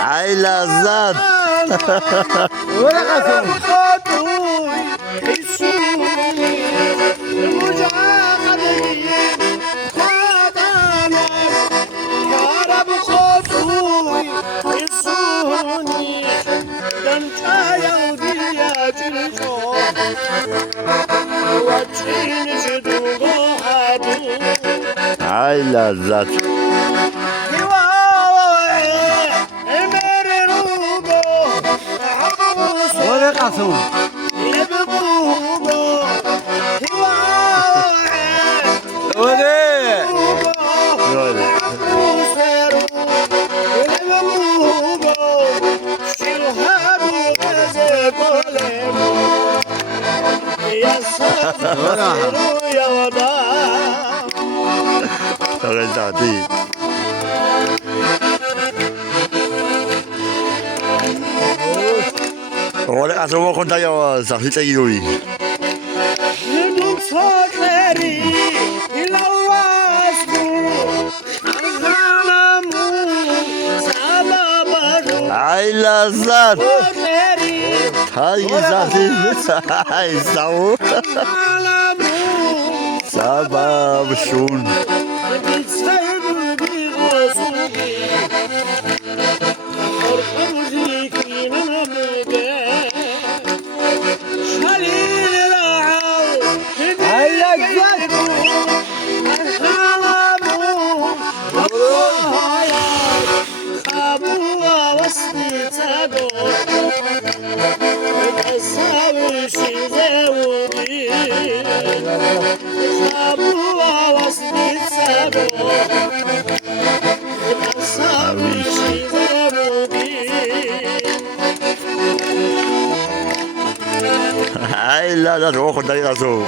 هاي لذت هاي لذت تعطيه ولا أسمع كنت يا صاحبي تيجي هاي لذت هاي صاحبي هاي ساو سبب شون هاي لا تروح خد لي راسو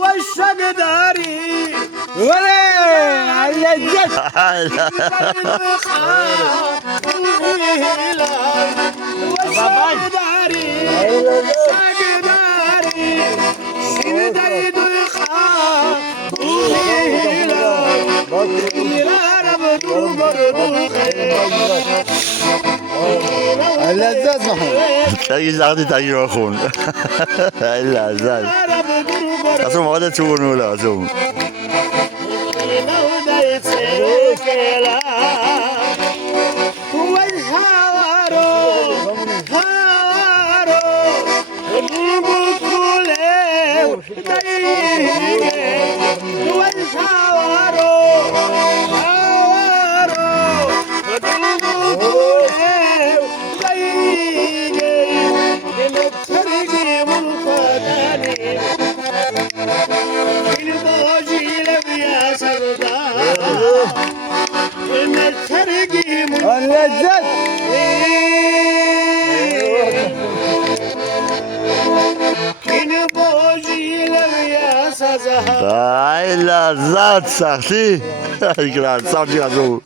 والشق داري ولا على الجد والشق داري والشق داري شين دايد الخاء يا رب اللذات محمود تاجي زادي تاجي راخون اللذات أسمع ما ده تقول ولا أسمع اللذات كن بوجي لم يا سازها هاي لذات صاحبي هاي كلام صاحبي أسمع